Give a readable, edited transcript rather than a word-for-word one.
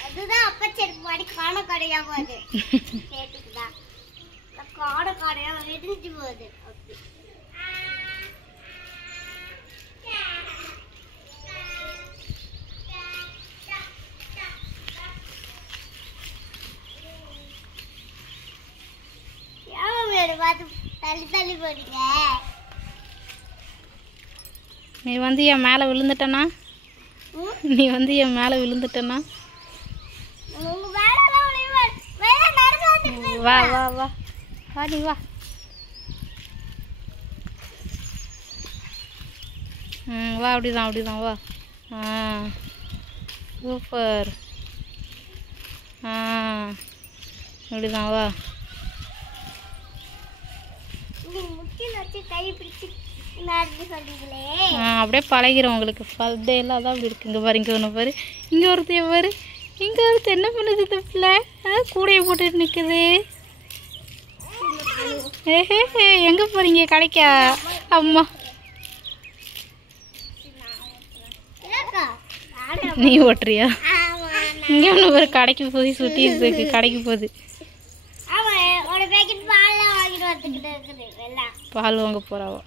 அதுதான் அப்ப சரி மாடி காண கடையா போகுது கேட்டுக்குதா காண கடையா எரிஞ்சு போகுது அப்படி தள்ளி தள்ளி போறீங்க நீ வந்து என் மேலே விழுந்துட்டனா வா வா வா வா நீ வா வா அப்படிதான் வா சூப்பர் அப்படிதான் வா அப்படியே பழகிறோம் உங்களுக்கு பர்த்டே எல்லாம் தான் அப்படி இருக்கு. இங்கே பாரு இங்கே ஒன்று பாரு இங்கே ஒருத்தர் பாரு இங்கே ஒருத்தர் என்ன பண்ணுது இந்த பிள்ளை கூடையை போட்டுட்டு நிற்குது. எங்கே போகிறீங்க கடைக்கா? அம்மா நீ ஓட்டுறியா? இங்கே ஒன்று ஒரு கடைக்கு போய் சுற்றி இருக்கு கடைக்கு போகுது பால் வாங்க போகிறாவோ.